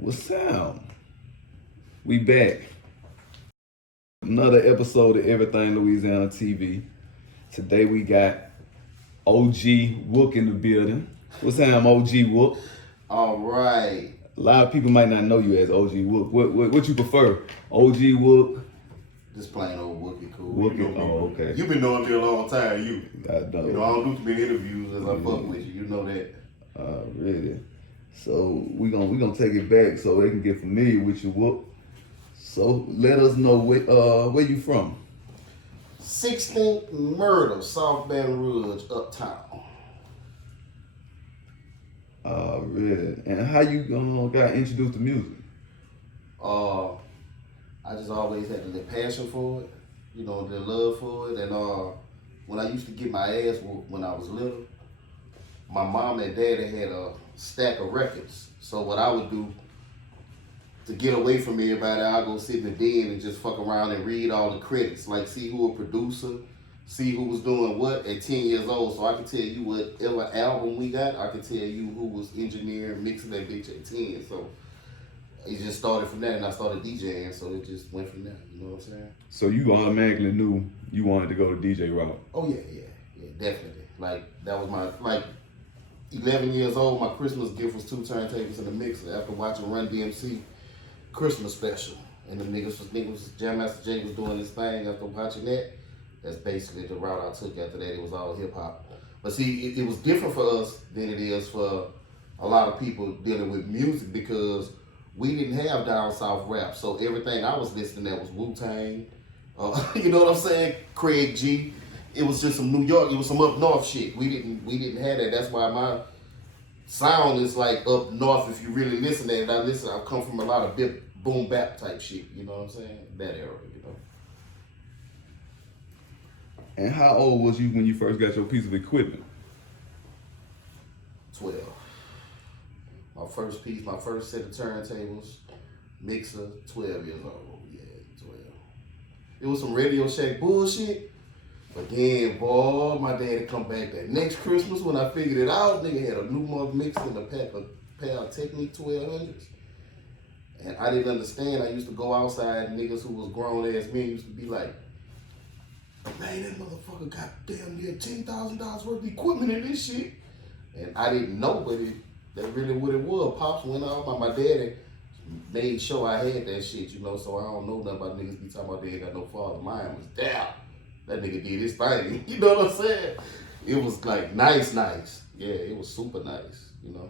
What's up? We back. Another episode of Everything Louisiana TV. Today we got OG Wook in the building. What's up, OG Wook? All right. A lot of people might not know you as OG Wook. What you prefer? OG Wook? Just plain old Wookee cool. Wookee, oh, okay. You've been knowing me a long time, you. I know. You know, I don't do too many interviews as I fuck with you. You know that. Really? So we gonna take it back so they can get familiar with you, Wook. So let us know where you from. 16th Myrtle, South Baton Rouge, Uptown. Really? And how you got introduced to music? I just always had a little passion for it, you know, the love for it. And when I used to get my ass whooped when I was little, my mom and daddy had a stack of records. So what I would do to get away from everybody, I'd go sit in the den and just fuck around and read all the credits, like see who a producer, see who was doing what at 10 years old. So I could tell you whatever album we got, I could tell you who was engineering, mixing that bitch at 10. So it just started from that, and I started DJing, so it just went from there, you know what I'm saying? So you automatically knew you wanted to go to DJ route? Oh yeah, definitely. Like, that was my, 11 years old, my Christmas gift was 2 turntables and a mixer after watching Run DMC Christmas special. And the niggas, Jam Master Jay was doing this thing after watching that. That's basically the route I took after that. It was all hip hop. But see, it was different for us than it is for a lot of people dealing with music because we didn't have down south rap. So everything I was listening at was Wu-Tang, you know what I'm saying? Craig G. It was just some New York, it was some up north shit. We didn't have that. That's why my sound is like up north if you really listen to it. I come from a lot of big boom bap type shit, you know what I'm saying? That era, you know. And how old was you when you first got your piece of equipment? 12. My first piece, my first set of turntables, mixer, 12 years old. Yeah, 12. It was some Radio Shack bullshit. But then, boy, my daddy come back that next Christmas when I figured it out. Nigga had a new mug mixer and a pair of Technique 1200s. And I didn't understand. I used to go outside, niggas who was grown ass men used to be like, man, that motherfucker got damn near $10,000 worth of equipment in this shit. And I didn't know, but that really what it was. Pops went off. My daddy made sure I had that shit, you know, so I don't know nothing about niggas be talking about they ain't got no father. Mine was down. That nigga did his thing. You know what I'm saying? It was like nice. Yeah, it was super nice, you know.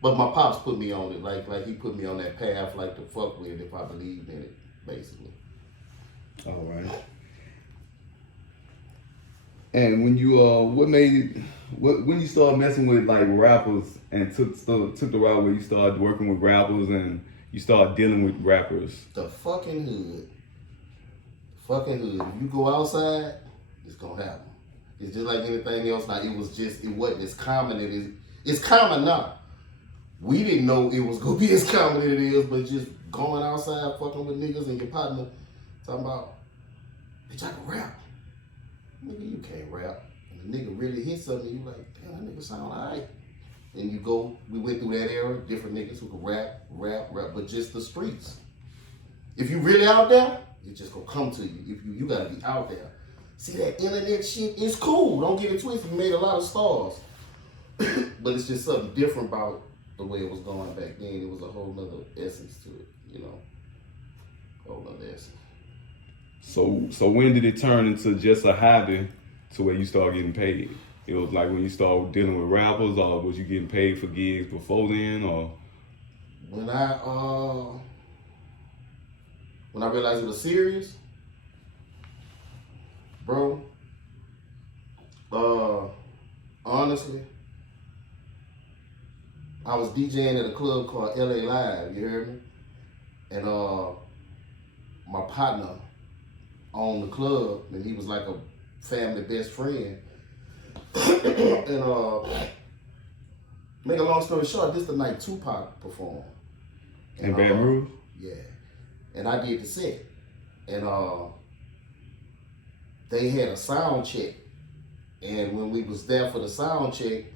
But my pops put me on it, like he put me on that path, like to fuck with it if I believed in it, basically. All right. And when you when you started messing with like rappers and took the route where you started working with rappers and you started dealing with rappers? The fucking hood. If you go outside, it's gonna happen. It's just like anything else. Now it wasn't as common as it is. It's common now. We didn't know it was gonna be as common as it is, but just going outside, fucking with niggas and your partner, talking about, bitch, I can rap. Nigga, you can't rap. And the nigga really hit something, you like, damn, that nigga sound alright. And we went through that era, different niggas who could rap, but just the streets. If you really out there, it's just gonna come to you. If you gotta be out there. See, that internet shit is cool. Don't get it twisted. You made a lot of stars. But it's just something different about the way it was going back then. It was a whole nother essence to it, you know. Whole nother essence. So when did it turn into just a hobby to where you start getting paid? It was like when you started dealing with rappers, or was you getting paid for gigs before then, or? When I realized it was serious, bro, honestly, I was DJing at a club called LA Live, you heard me? And my partner owned the club, and he was like a family best friend. And make a long story short, this the night Tupac performed. In Baton Rouge? Yeah. And I did the set. And they had a sound check. And when we was there for the sound check,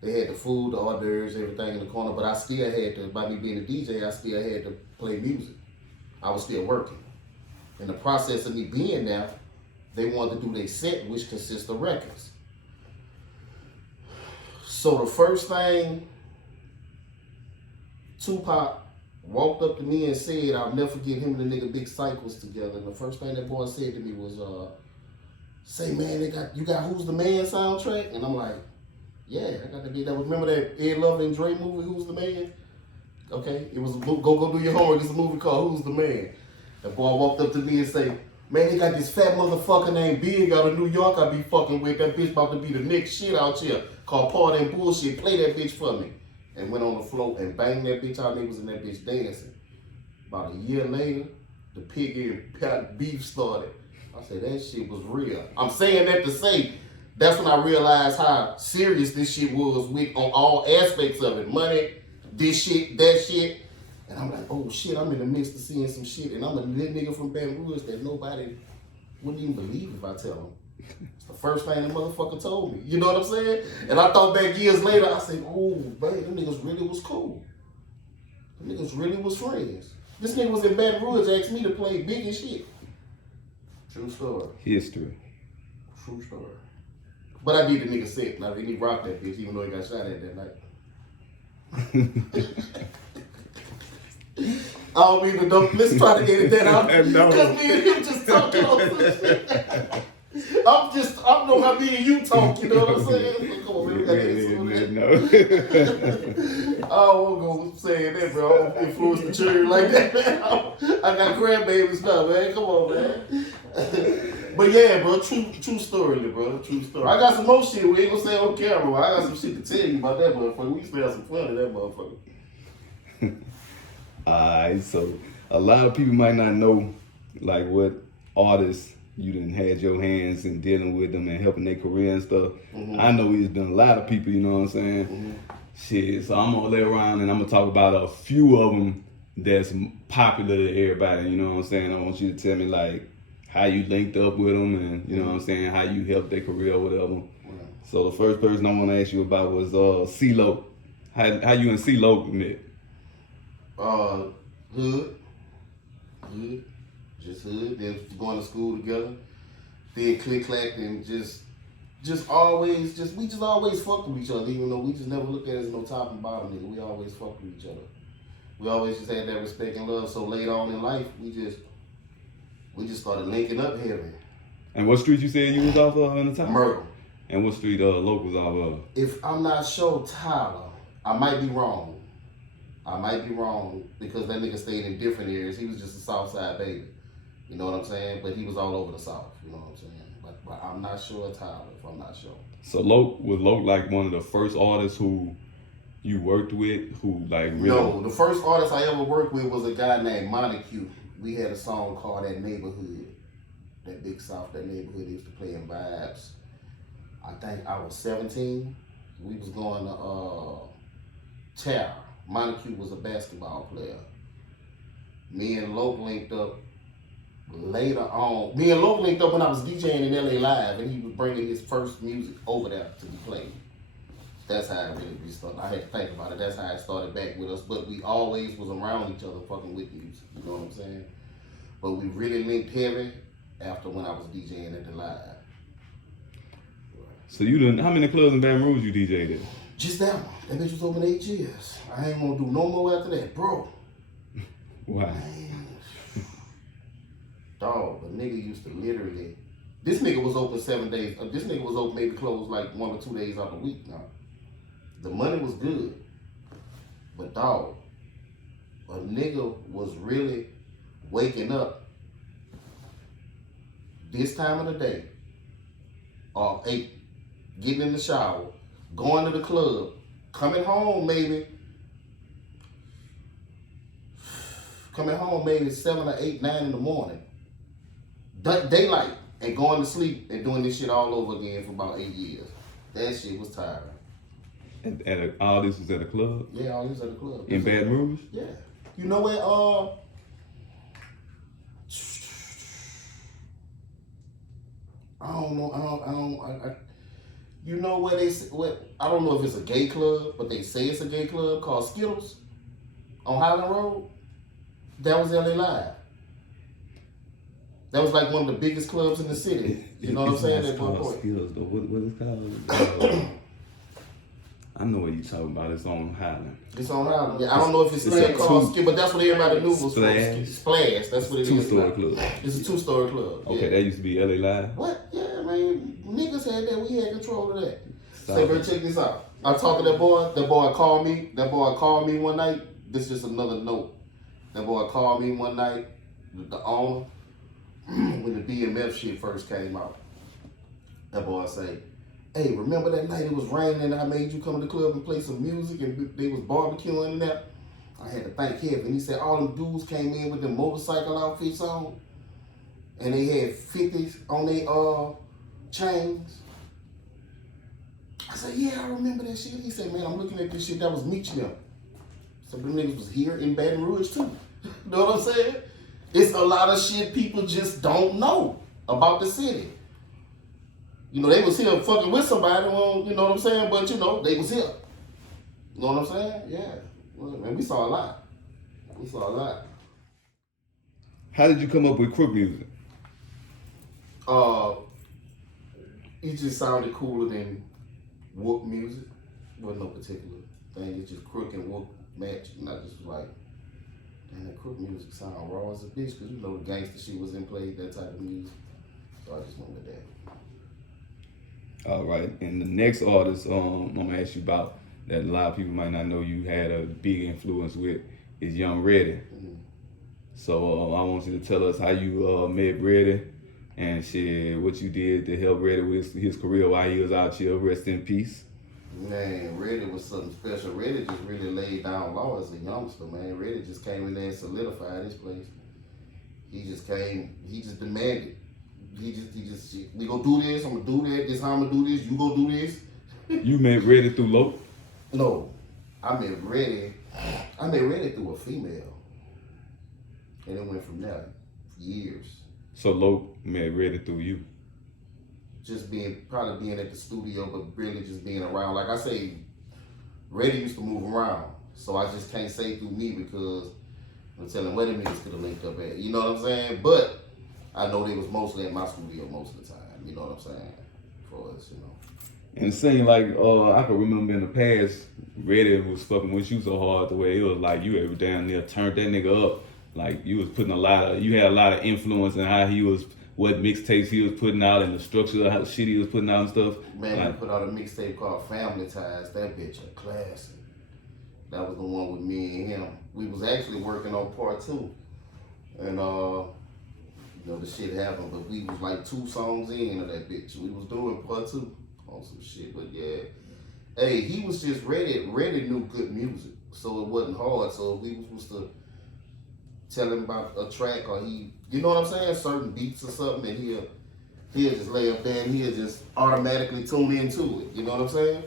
They had the food, the hors d'oeuvres, everything in the corner, but I still had to, by me being a DJ, I still had to play music. I was still working. In the process of me being there, they wanted to do their set, which consists of records. So the first thing Tupac walked up to me and said, I'll never forget him and the nigga Big Syke was together. And the first thing that boy said to me was, say, man, you got Who's the Man soundtrack? And I'm like, yeah, I got to be that. Remember that Ed Lover and Dre movie, Who's the Man? Okay, it was go do your homework. It's a movie called Who's the Man. That boy walked up to me and say, man, they got this fat motherfucker named Big out of New York I be fucking with. That bitch about to be the next shit out here. Called Party and Bullshit. Play that bitch for me. And went on the floor and banged that bitch out. Niggas in that bitch dancing. About a year later, the pig and beef started. I said, that shit was real. I'm saying that to say, that's when I realized how serious this shit was with on all aspects of it. Money, this shit, that shit. And I'm like, oh shit, I'm in the midst of seeing some shit. And I'm a little nigga from Baton Rouge that nobody wouldn't even believe if I tell them. It's the first thing the motherfucker told me. You know what I'm saying? And I thought back years later, I said, oh, man, them niggas really was cool. Them niggas really was friends. This nigga was in Baton Rouge, asked me to play big as shit. True story. History. True story. But I did the nigga sick. Now he rocked that bitch, even though he got shot at that night. I don't mean to don't. Let's try to edit that out. No. Because me and him just talking on some shit. I know how me and you talk, you know what I'm saying? Come on, man, we got that. No. I won't go saying that, bro. I won't influence the children like that, man. I got grandbaby stuff, man. Come on, man. But yeah, bro, true story, bro. True story. I got some more shit we ain't gonna say on camera, but I got some shit to tell you about that motherfucker. We used to have some fun in that motherfucker. Alright, so a lot of people might not know like what artists you done had your hands in dealing with them and helping their career and stuff. Mm-hmm. I know we've done a lot of people, you know what I'm saying? Mm-hmm. Shit, so I'm gonna lay around and I'm gonna talk about a few of them that's popular to everybody, you know what I'm saying? I want you to tell me like how you linked up with them and you know what I'm saying, how you helped their career or whatever. Yeah. So the first person I want to ask you about was C-Lo. How you and C-Lo met? Hood, just hood. Then going to school together. Then click clack and just always fucked with each other. Even though we just never looked at it as no top and bottom nigga. We always fucked with each other. We always just had that respect and love. So later on in life, we just started linking up heavy. And what street you said you was off of in the time? Myrtle. And what street Loc was off of? If I'm not sure, Tyler, I might be wrong. Because that nigga stayed in different areas. He was just a South Side baby. You know what I'm saying? But he was all over the South. You know what I'm saying? But I'm not sure, Tyler, if I'm not sure. So was Loc like one of the first artists who you worked with, who like really? No, the first artist I ever worked with was a guy named Montague. We had a song called That Neighborhood. That Big South, that neighborhood used to play in Vibes. I think I was 17. We was going to Terra. Montague was a basketball player. Me and Loc linked up later on. Me and Loc linked up when I was DJing in LA Live, and he was bringing his first music over there to be played. That's how it really started. I had to think about it. That's how it started back with us. But we always was around each other fucking with music. You know what I'm saying? But we really linked heavy after when I was DJing at the Live. So how many clubs in Baton Rouge you DJ'd at? Just that one. That bitch was over 8 years. I ain't gonna do no more after that, bro. Why? Man. Dog, the nigga used to literally. This nigga was open 7 days. This nigga was open, maybe closed like 1 or 2 days out the week now. The money was good. But dog, a nigga was really waking up this time of the day, or 8, getting in the shower, going to the club, coming home maybe 7 or 8, 9 in the morning, daylight, and going to sleep and doing this shit all over again for about 8 years. That shit was tiring. And all this was at a club? Yeah, all this was at a club. In Baton Rouge? Yeah. You know where, I don't know, You know what I don't know if it's a gay club, but they say it's a gay club called Skittles on Highland Road. That was LA Live. That was like one of the biggest clubs in the city. You know what I'm saying? At one point. Skittles, though. What is it called? I know what you're talking about. It's on Highland. It's on Highland. Yeah, I don't know if it's still called Skittles, but that's what everybody knew was Splash. Splash. That's what it is. Two-story club. It's a two-story club. Okay, yeah. that used to be LA Live. What? Yeah, man. Niggas had that. We had control of that. Say, bro, check this out. I talked to that boy. That boy called me. That boy called me one night. This is just another note. That boy called me one night. The owner, when the BMF shit first came out. That boy say, "Hey, remember that night it was raining and I made you come to the club and play some music and they was barbecuing and that?" I had to thank Kevin. He said all them dudes came in with them motorcycle outfits on and they had 50s on their chains. I said, "Yeah, I remember that shit." He said, "Man, I'm looking at this shit. That was Meech them." So them niggas was here in Baton Rouge too. You know what I'm saying? It's a lot of shit people just don't know about the city. You know, they was here fucking with somebody, well, you know what I'm saying? But, you know, they was here. You know what I'm saying? Yeah. Well, man, we saw a lot. We saw a lot. How did you come up with crook music? It just sounded cooler than Wook music. Wasn't no particular thing. It's just crook and Wook match. And I just was like, man, that crook music sound raw as a bitch. Because, you know, the gangster shit was in play, that type of music. So I just went with that. All right, and the next artist I'm gonna ask you about that a lot of people might not know you had a big influence with is Young Reddy. Mm-hmm. So I want you to tell us how you met Reddy and shit, what you did to help Reddy with his career while he was out here. Rest in peace. Man, Reddy was something special. Reddy just really laid down law as a youngster, man. Reddy just came in there and solidified his place. He just demanded. He just, we gonna do this, I'm gonna do that, this how I'm gonna do this, you gonna do this. You met Reddy through Lope? No, I met Reddy through a female. And it went from there, years. So Lope met Reddy through you? Just probably being at the studio, but really just being around. Like I say, Reddy used to move around. So I just can't say through me because I'm telling where them niggas could have linked up at. You know what I'm saying? But I know they was mostly at my studio most of the time. You know what I'm saying? For us, you know. And it seemed like I can remember in the past, Reddy was fucking with you so hard the way it was like you ever down there turned that nigga up. Like you was putting you had a lot of influence in how he was, what mixtapes he was putting out and the structure of how shit he was putting out and stuff. Man, we put out a mixtape called Family Ties. That bitch a classic. That was the one with me and him. We was actually working on part 2. And you know, the shit happened, but we was like 2 songs in of that bitch. We was doing part 2 on some shit, but yeah. Hey, he was just Reddy knew good music, so it wasn't hard. So if we was to tell him about a track or you know what I'm saying, certain beats or something, and he'll just lay up there and he'll just automatically tune into it. You know what I'm saying?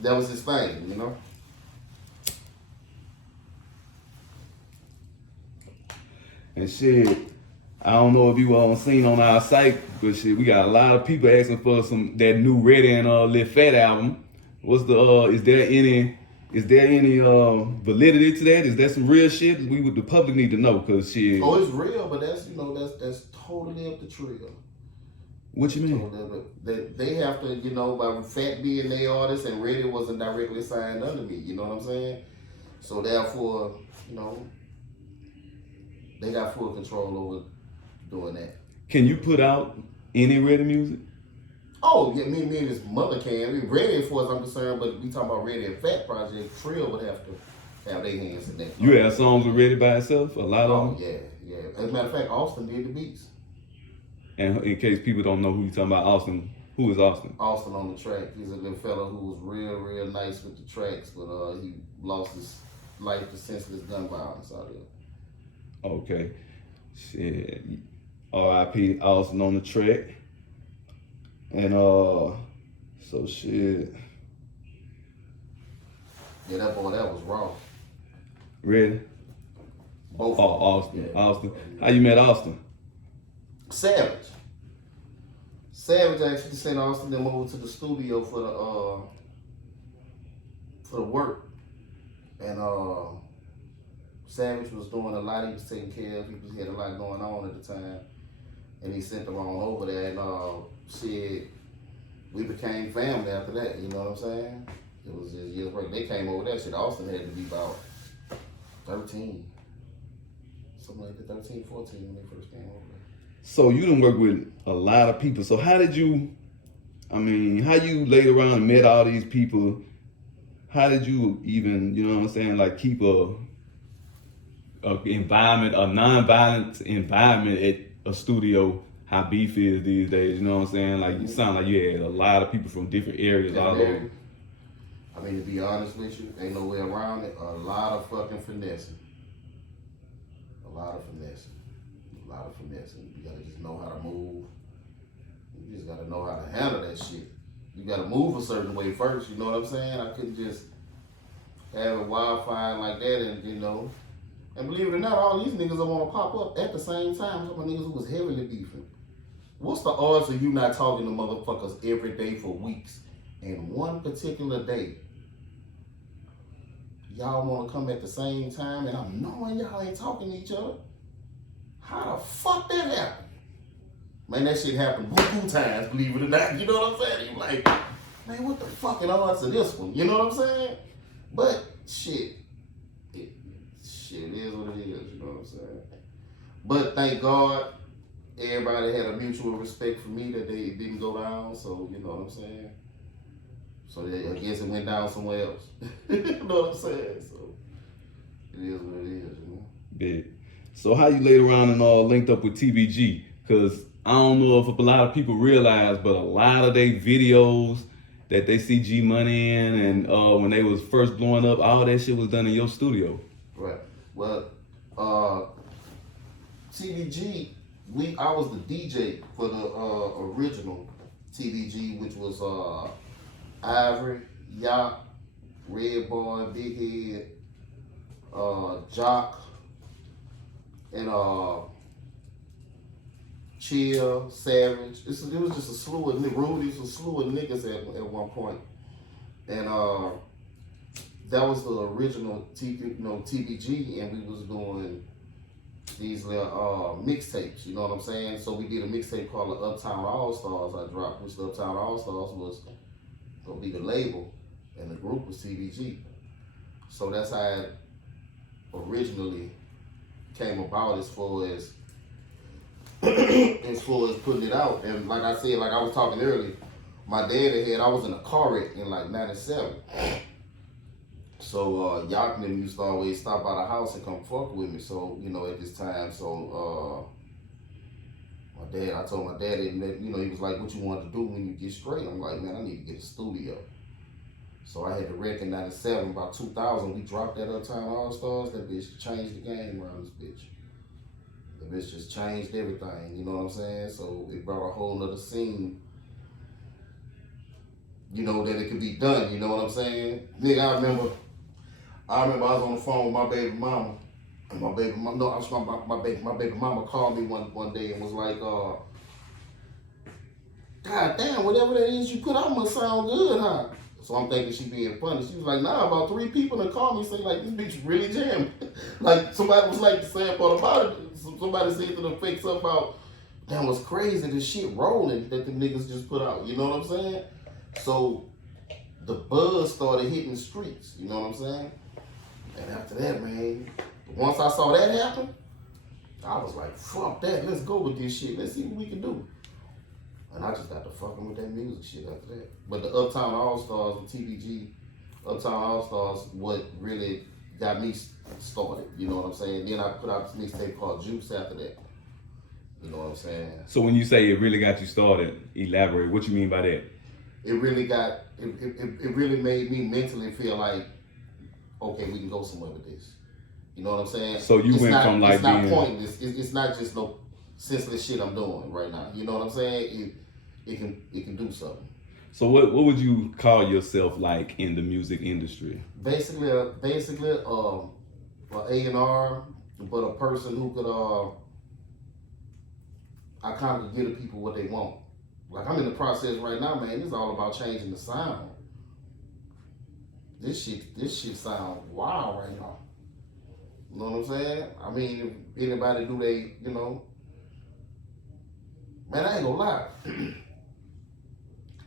That was his thing, you know? And shit, I don't know if you all seen on our site, but shit, we got a lot of people asking for that new Reddy and Lil Fat album. What's the is there any validity to that? Is that some real shit? The public need to know, cause shit. Oh, it's real, but that's that's totally up the trio. What you mean? They have to, you know, by Fat being their artist and Reddy wasn't directly signed under me. You know what I'm saying? So therefore, you know, they got full control over doing that. Can you put out any Reddy music? Oh, yeah, me and his mother can. I mean, Reddy, as far as I'm concerned, but we talking about Reddy and Fat Project, Trill would have to have their hands in that. You have songs with Reddy by itself? A lot of them? Yeah. As a matter of fact, Austin did the beats. And in case people don't know who you talking about, Austin, who is Austin? Austin on the track. He's a little fellow who was real nice with the tracks, but he lost his life to senseless gun violence out there. Okay. Shit. R.I.P. Austin on the track. And so shit. Yeah, that was raw. Reddy? Both. Austin. Yeah. Austin. How you met Austin? Savage. Savage actually sent Austin them over to the studio for the work, and Savage was doing a lot. He was taking care of. He had a lot going on at the time, and he sent them on over there. And shit, we became family after that. You know what I'm saying? It was just years work. They came over there. Shit, Austin had to be about 13, something like that, 13, 14 when they first came over there. So you done work with a lot of people. So how did you? I mean, how you laid around and met all these people? How did you even, you know what I'm saying, like keep a environment, a non-violent environment at a studio, how beef is these days, you know what I'm saying? Like you sound like you had a lot of people from different areas all over. I mean, to be honest with you, ain't no way around it. A lot of fucking finessing. A lot of finessing. A lot of finessing. You gotta just know how to move. You just gotta know how to handle that shit. You gotta move a certain way first, you know what I'm saying? I couldn't just have a wildfire like that and, you know. And believe it or not, all these niggas that want to pop up at the same time. Some of my niggas who was heavily beefing. What's the odds of you not talking to motherfuckers every day for weeks? And one particular day, y'all want to come at the same time and I'm knowing y'all ain't talking to each other? How the fuck that happened? Man, that shit happened Wookee times, believe it or not. You know what I'm saying? You like, man, what the fucking odds of this one? You know what I'm saying? But shit. It is what it is, you know what I'm saying? But thank God, everybody had a mutual respect for me that they didn't go down, so you know what I'm saying? So I guess it went down somewhere else. You know what I'm saying? So it is what it is, you know? Big. So how you laid around and all linked up with TBG? Because I don't know if a lot of people realize, but a lot of their videos that they see G Money in and when they was first blowing up, all that shit was done in your studio. Right. Well, TBG, I was the DJ for the original TBG, which was Ivory, Yacht, Red Boy, Big Head, Jock, and Chill, Savage. It was just a slew of Rudy's, a slew of niggas at one point. And that was the original TBG, and we was doing these little mixtapes, you know what I'm saying? So we did a mixtape called the Uptown All-Stars I dropped, which the Uptown All-Stars was gonna be the label, and the group was TBG. So that's how it originally came about as far as putting it out. And like I said, like I was talking earlier, my dad I was in a car wreck in like 97. So Yacht and them used to always stop by the house and come fuck with me. So, you know, at this time, so I told my dad, you know, he was like, what you want to do when you get straight? I'm like, man, I need to get a studio. So I had to wreck in 97, about 2000, we dropped that Uptown All-Stars. That bitch changed the game around this bitch. The bitch just changed everything, you know what I'm saying? So it brought a whole nother scene, you know, that it could be done, you know what I'm saying? Nigga, I remember I was on the phone with my baby mama. And my baby mama called me one day and was like, God damn, whatever that is you put out must sound good, huh? So I'm thinking she being funny. She was like, nah, about 3 people that called me saying like, this bitch really jammed. Like somebody was like the sad part about it. Somebody said to the fake stuff about, damn, what's crazy, this shit rolling that the niggas just put out. You know what I'm saying? So the buzz started hitting the streets. You know what I'm saying? And after that, man, once I saw that happen, I was like, fuck that, let's go with this shit. Let's see what we can do. And I just got to fucking with that music shit after that. But the Uptown All-Stars, the TBG, Uptown All-Stars, what really got me started. You know what I'm saying? Then I put out this mixtape called Juice after that. You know what I'm saying? So when you say it really got you started, elaborate. What you mean by that? It really made me mentally feel like, okay, we can go somewhere with this. You know what I'm saying? So you went from like being... It's not pointless. It's not just no senseless shit I'm doing right now. You know what I'm saying? It can do something. So what would you call yourself like in the music industry? Basically, an A&R, but a person who could, I kind of give the people what they want. Like I'm in the process right now, man. It's all about changing the sound. This shit sound wild right now. You know what I'm saying? I mean, if anybody do they, you know, man, I ain't gonna lie.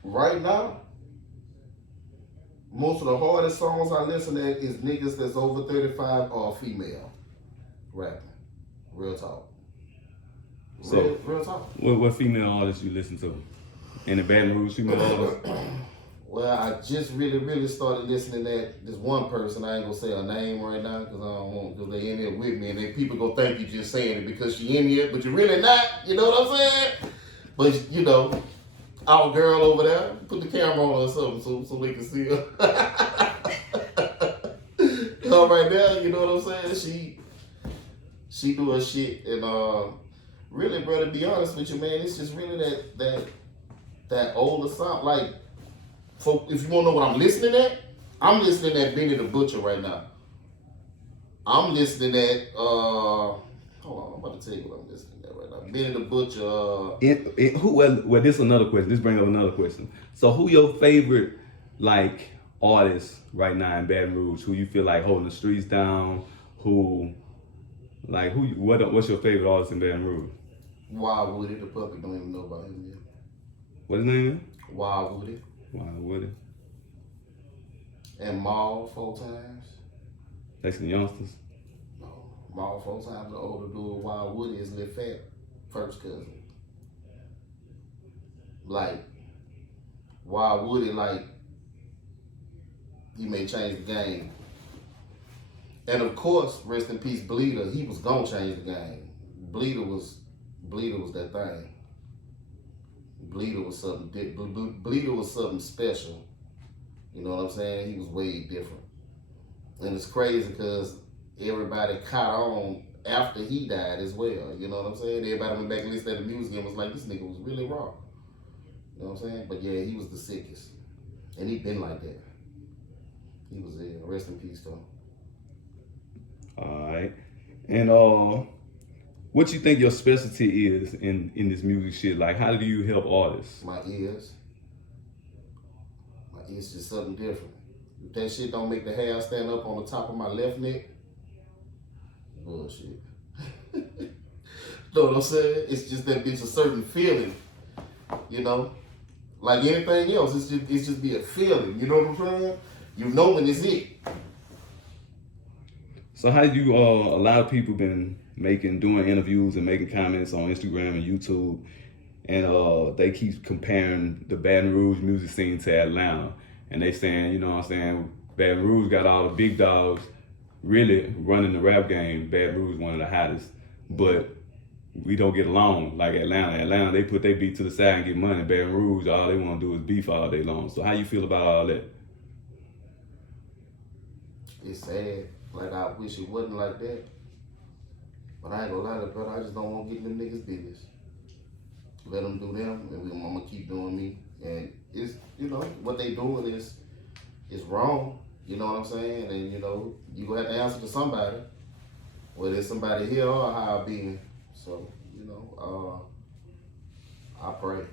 Right now, most of the hardest songs I listen to is niggas that's over 35 or female rapping. Real talk. Real talk. What female artists you listen to? In the Baton Rouge female artists? Well, I just really started listening to this one person. I ain't gonna say her name right now because I don't want, because they in here with me and then people gonna think you just saying it because she in here, but you're really not. You know what I'm saying? But you know, our girl over there, put the camera on or something so we can see her. Her right there, you know what I'm saying? She do her shit and really, bro, to be honest with you, man, it's just really that older sound. Like, if you want to know what I'm listening at, I'm listening at Benny the Butcher right now. I'm listening at hold on, I'm about to tell you what I'm listening at right now. Benny the Butcher. Well, this is another question. This brings up another question. So, who your favorite like artist right now in Baton Rouge? Who you feel like holding the streets down? What's your favorite artist in Baton Rouge? Wild Woody, the puppy don't even know about him yet. What's his name? Wild Woody. Wild Woody. And Maul 4 times. That's the youngsters. No, Maul 4 times. The older dude, Wild Woody, is Lil Fat, first cousin. Like, Wild Woody, like, he may change the game. And of course, rest in peace, Bleeder. He was gonna change the game. Bleeder was that thing. Bleeder was something. Bleeder was something special. You know what I'm saying? He was way different. And it's crazy because everybody caught on after he died as well. You know what I'm saying? Everybody went back and listened to the music and was like, this nigga was really raw. You know what I'm saying? But yeah, he was the sickest. And he been like that. He was there. Rest in peace, though. All right. And what you think your specialty is in this music shit? Like, how do you help artists? My ears. My ears just something different. If that shit don't make the hair stand up on the top of my left neck, bullshit. Know what I'm saying? It's just that bitch a certain feeling, you know? Like anything else, it's just be a feeling, you know what I'm saying? You know when it's it. So how you a lot of people been doing interviews and making comments on Instagram and YouTube, and they keep comparing the Baton Rouge music scene to Atlanta, and they saying, you know what I'm saying, Baton Rouge got all the big dogs really running the rap game. Baton Rouge one of the hottest, but we don't get along like Atlanta. Atlanta, they put their beat to the side and get money. Baton Rouge, all they want to do is beef all day long. So how you feel about all that? It's sad. Like, I wish it wasn't like that. But I ain't gonna lie to you, brother, I just don't want to get in them niggas' business. Let them do them, and I'm gonna keep doing me. And it's, you know, what they doing is wrong. You know what I'm saying? And, you know, you gonna have to answer to somebody. Whether it's somebody here or how I be. So, you know, I pray.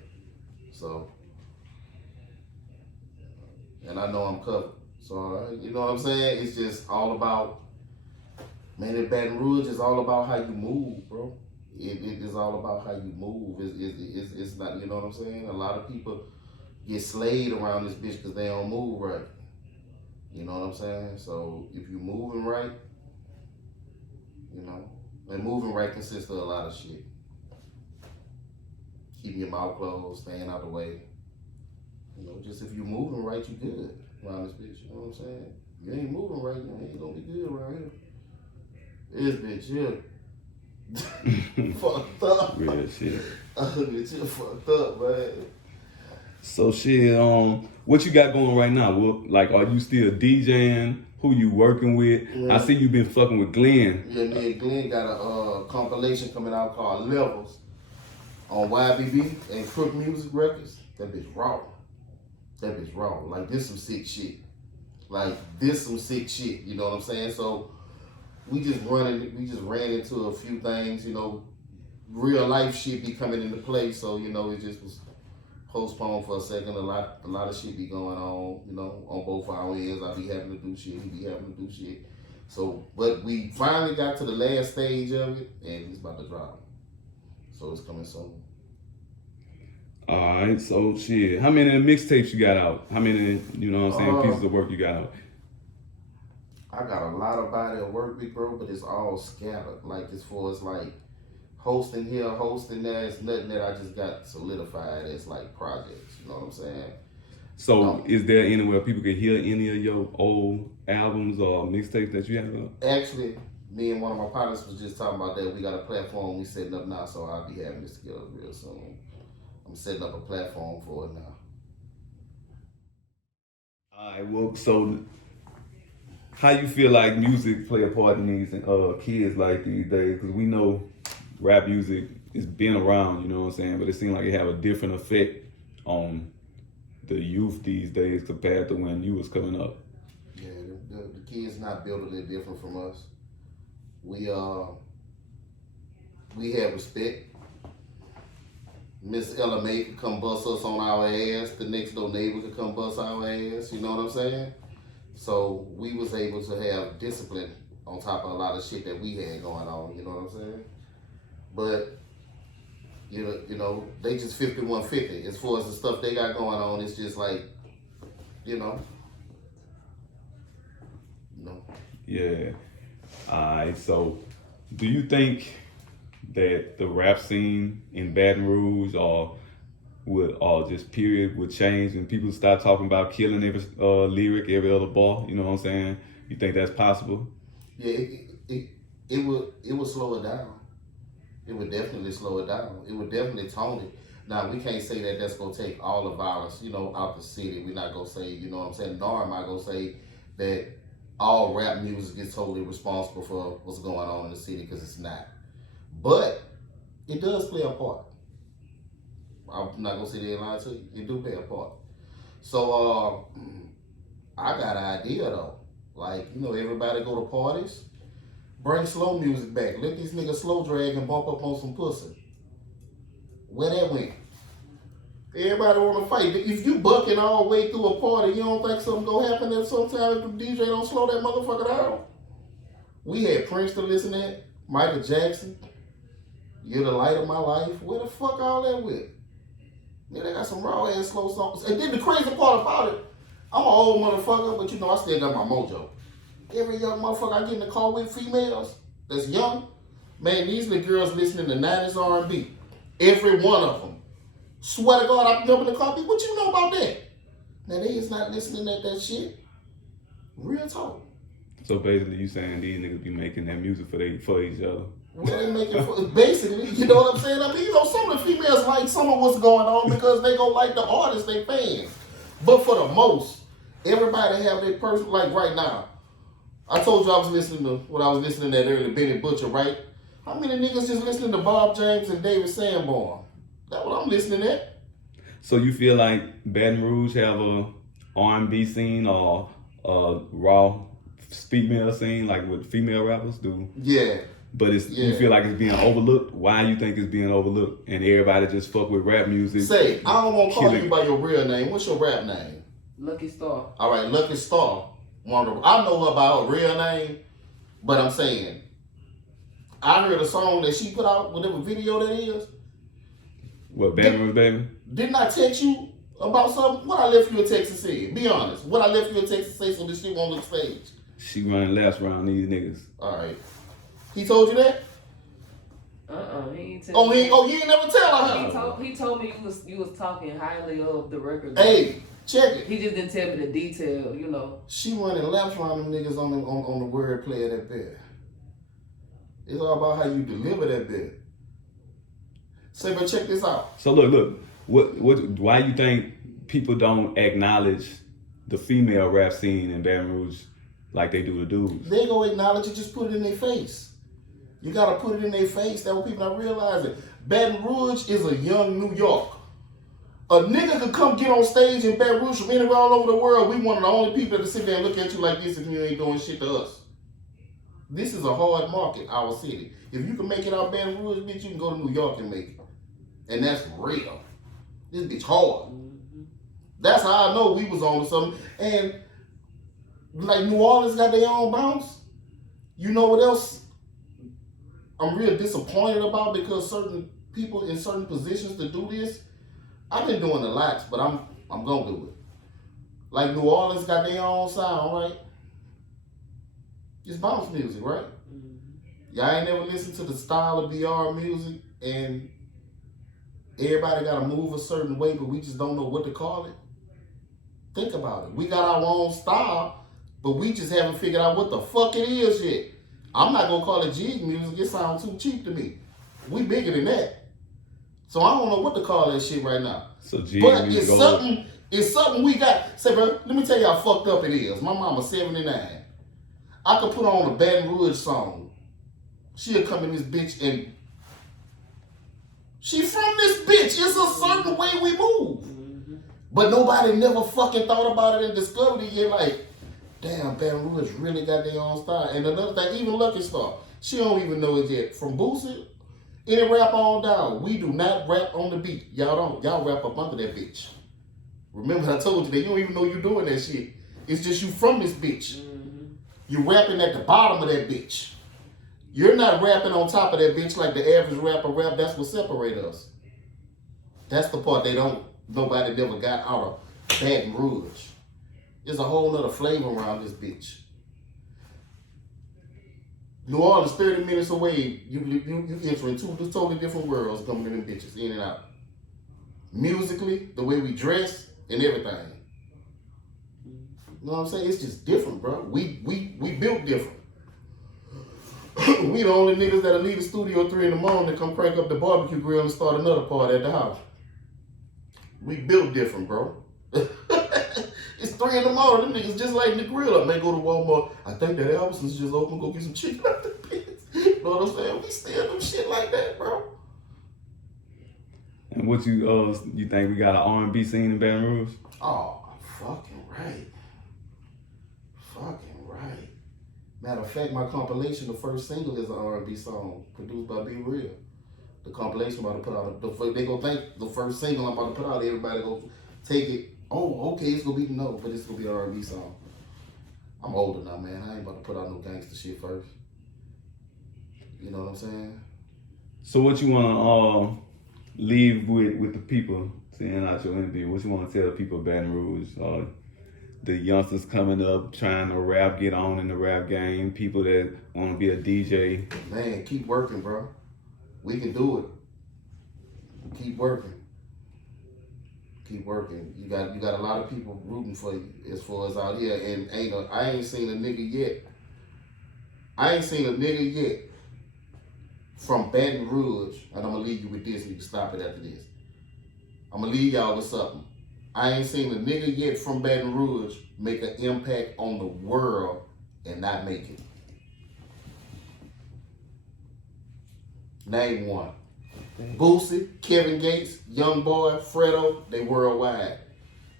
So, and I know I'm covered. So, you know what I'm saying? It's just all about, man, in Baton Rouge is all about how you move, bro. It is all about how you move. It's not, you know what I'm saying? A lot of people get slayed around this bitch because they don't move right. You know what I'm saying? So if you moving right, you know, and moving right consists of a lot of shit. Keeping your mouth closed, staying out the way. You know, just if you moving right, you good around this bitch. You know what I'm saying? You ain't moving right, you ain't gonna be good around here. This bitch here. Fucked up. Real shit. Bitch here fucked up, man. So shit, what you got going right now? Like, are you still DJing? Who you working with? Yeah. I see you been fucking with Glenn. Yeah, me and Glenn got a compilation coming out called Levels on YBB and Crook Music Records. That bitch raw. That bitch raw. Like, this some sick shit. You know what I'm saying? So we just ran into a few things, you know, real life shit be coming into play. So, you know, it just was postponed for a second. A lot of shit be going on, you know, on both our ends. I be having to do shit. He be having to do shit. So, but we finally got to the last stage of it, and it's about to drop. So it's coming soon. Alright, so shit. How many mixtapes you got out? How many, you know what I'm saying, pieces of work you got out? I got a lot of body of work, big bro, but it's all scattered. Like as far as like hosting here, hosting there, it's nothing that I just got solidified as like projects. You know what I'm saying? So is there anywhere people can hear any of your old albums or mixtapes that you have out? Actually, me and one of my partners was just talking about that. We got a platform we setting up now, so I'll be having this together real soon. I'm setting up a platform for it now. Alright, well, so how you feel like music play a part in these kids like these days? Because we know rap music has been around, you know what I'm saying, but it seems like it have a different effect on the youth these days compared to when you was coming up. Yeah, the kids not built a little different from us. We have respect. Miss LMA could come bust us on our ass. The next door neighbor could come bust our ass. You know what I'm saying? So we was able to have discipline on top of a lot of shit that we had going on. You know what I'm saying? But you know, they just 5150. As far as the stuff they got going on, it's just like, you know. Yeah. Alright, so do you think that the rap scene in Baton Rouge or just period would change and people start talking about killing every lyric, every other bar? You know what I'm saying? You think that's possible? Yeah, it would slow it down. It would definitely slow it down. It would definitely tone it. Now, we can't say that that's going to take all the violence, you know, out the city. We're not going to say, you know what I'm saying, nor am I going to say that all rap music is totally responsible for what's going on in the city, because it's not. But it does play a part. I'm not going to sit there and lie to you. It do play a part. So, I got an idea, though. Like, you know, everybody go to parties. Bring slow music back. Let these niggas slow drag and bump up on some pussy. Where that went? Everybody want to fight. If you bucking all the way through a party, you don't think something gonna happen at some time if the DJ don't slow that motherfucker down? We had Prince to listen to, Michael Jackson, You're the Light of My Life. Where the fuck all that with? Yeah, they got some raw ass slow songs. And then the crazy part about it, I'm an old motherfucker, but you know I still got my mojo. Every young motherfucker I get in the car with, females that's young, man, these little girls listening to 90s R&B. Every one of them. Swear to God, I can jump in the car. What you know about that? Now they is not listening to that shit. Real talk. So basically, you saying these niggas be making that music for each other? Well, they making basically, you know what I'm saying? I mean, you know, some of the females like some of what's going on because they go like the artists, they fans. But for the most, everybody have their person. Like right now, I told you I was listening to what I was listening to that earlier, Benny Butcher, right? How many niggas just listening to Bob James and David Sanborn? That's what I'm listening at. So you feel like Baton Rouge have a R&B scene or a raw female scene like what female rappers do? Yeah. But you feel like it's being overlooked? Why you think it's being overlooked? And everybody just fuck with rap music? Say, I don't want to call you by your real name. What's your rap name? Lucky Star. All right, Lucky Star. I know about her real name, but I'm saying, I heard a song that she put out, whatever video that is. What, Baton Rouge Baby? Didn't I text you about something? What I left you a text and said? Be honest. What I left you a text and say so this shit won't look staged? She running laps around these niggas. All right. He told you that? He ain't tell me. You ain't never tell her. He told me you was talking highly of the record. Hey, check it. He just didn't tell me the detail, you know. She running laps around them niggas on the wordplay of that bit. It's all about how you deliver that bit. Say, but check this out. So look, why you think people don't acknowledge the female rap scene in Baton Rouge like they do the dudes? They gonna acknowledge it, just put it in their face. You gotta put it in their face. That's what people not realizing. Baton Rouge is a young New York. A nigga could come get on stage in Baton Rouge from anywhere all over the world. We one of the only people that sit there and look at you like this if you ain't doing shit to us. This is a hard market, our city. If you can make it out Baton Rouge, bitch, you can go to New York and make it. And that's real. This bitch hard. That's how I know we was on to something. And like New Orleans got their own bounce. You know what else I'm real disappointed about, because certain people in certain positions to do this, I've been doing a lot, but I'm gonna do it. Like New Orleans got their own sound, right? It's bounce music, right? Y'all ain't never listened to the style of BR music and everybody gotta move a certain way, but we just don't know what to call it? Think about it. We got our own style, but we just haven't figured out what the fuck it is yet. I'm not gonna call it jig music. It sounds too cheap to me. We bigger than that. So I don't know what to call that shit right now. So jig but music it's something we got. Say, bro, let me tell you how fucked up it is. My mama's 79. I could put on a Baton Rouge song. She'll come in this bitch and she from this bitch. It's a certain way we move. But nobody never fucking thought about it and discovered it yet. Like, damn, Baton Rouge really got their own style. And another thing, even Lucky Star, she don't even know it yet. From Boosie, any rap on down, we do not rap on the beat. Y'all don't. Y'all rap up under that bitch. Remember I told you that you don't even know you doing that shit. It's just you from this bitch. You rapping at the bottom of that bitch. You're not rapping on top of that bitch like the average rapper rap. That's what separates us. That's the part nobody never got out of Baton Rouge. There's a whole nother flavor around this bitch. New Orleans, 30 minutes away, you entering two totally different worlds coming in them bitches, in and out. Musically, the way we dress, and everything. You know what I'm saying? It's just different, bro. We built different. We the only niggas that'll leave the studio 3 in the morning and come crank up the barbecue grill and start another party at the house. We built different, bro. It's 3 in the morning. Them niggas just lighting the grill up. May go to Walmart. I think that Albertsons just open. Go get some chicken out the pits. You know what I'm saying? We still do shit like that, bro. And what you think we got an R&B scene in Baton Rouge? Oh, fucking right. Fucking right. Matter of fact, my compilation, the first single is an R&B song produced by Be Real. The compilation I'm about to put out, they gonna think the first single I'm about to put out, everybody gonna take it. Oh, okay, it's gonna be but it's gonna be an R&B song. I'm older now, man. I ain't about to put out no gangster shit first. You know what I'm saying? So what you wanna leave with the people seeing out your interview? What you wanna tell the people of Baton Rouge? The youngsters coming up, trying to rap, get on in the rap game, people that wanna be a DJ. Man, keep working, bro. We can do it. Keep working. Keep working. You got a lot of people rooting for you as far as out here, and I ain't seen a nigga yet. I ain't seen a nigga yet from Baton Rouge, and I'm gonna leave you with this, and you can stop it after this. I'm gonna leave y'all with something. I ain't seen a nigga yet from Baton Rouge make an impact on the world and not make it. Name one. Boosie, Kevin Gates, Young Boy, Fredo, they worldwide.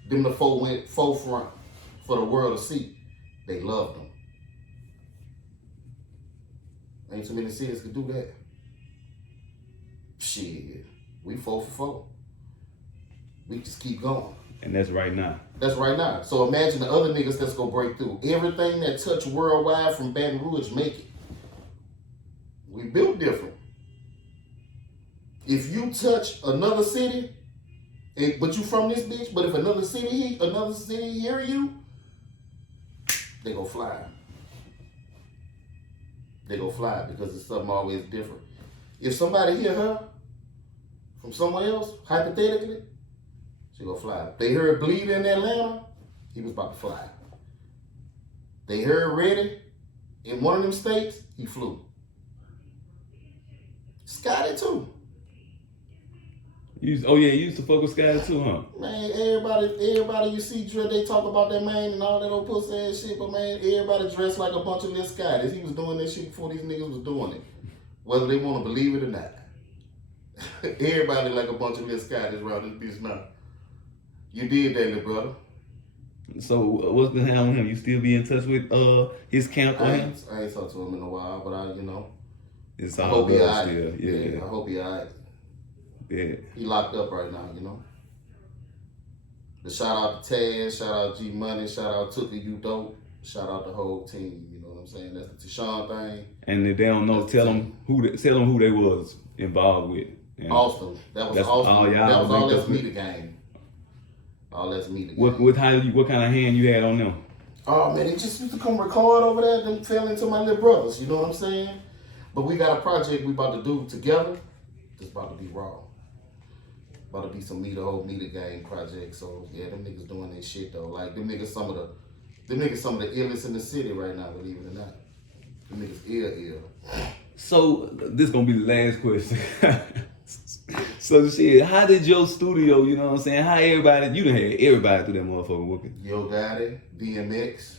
Them the four went forefront for the world to see. They loved them. Ain't too many cities could do that. Shit, we 4 for 4. We just keep going. And that's right now. That's right now. So imagine the other niggas that's gonna break through. Everything that touch worldwide from Baton Rouge, make it. We built different. If you touch another city, but you from this bitch, but if another city hear you, they go fly. They go fly because it's something always different. If somebody hear her from somewhere else, hypothetically, she go fly. They heard Bleed in Atlanta, he was about to fly. They heard Ready in one of them states, he flew. Scotty too. You used to fuck with Scotty too, huh? Man, everybody you see, they talk about that man and all that old pussy ass shit, but man, everybody dressed like a bunch of little Scotties. He was doing that shit before these niggas was doing it. Whether they want to believe it or not. Everybody like a bunch of little Scotties around this bitch now. You did that, little brother. So what's been happening with him? You still be in touch with his camp on him? I ain't talked to him in a while, but It's I all hope he good alright. still. Yeah. I hope he alright. Yeah. He locked up right now, But shout out to Taz, shout out G Money, shout out Tookie, you dope. Shout out the whole team. You know what I'm saying? That's the Tyshawn thing. And if they don't know, tell them who they was involved with. And Austin. That was Austin. That was all that's me the game. All that's me the game. What kind of hand you had on them? Oh man, they just used to come record over there. Them fell into my little brothers. You know what I'm saying? But we got a project we about to do together. It's about to be raw. About to be some the game project. So yeah, them niggas doing their shit though. Like them niggas some of the illest in the city right now, believe it or not. Them niggas ill. So this gonna be the last question. So shit, how did your studio, you know what I'm saying? How everybody, you done had everybody through that motherfucker Wookee. Yo Gotti, DMX.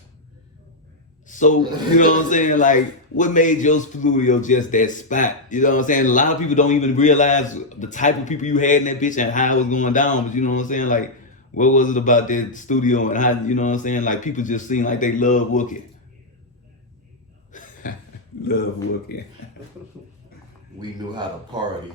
So, you know what I'm saying? Like, what made your studio just that spot? You know what I'm saying? A lot of people don't even realize the type of people you had in that bitch and how it was going down. But you know what I'm saying? Like, what was it about that studio and how, you know what I'm saying? Like, people just seem like they love Wookee. Love Wookee. We knew how to party.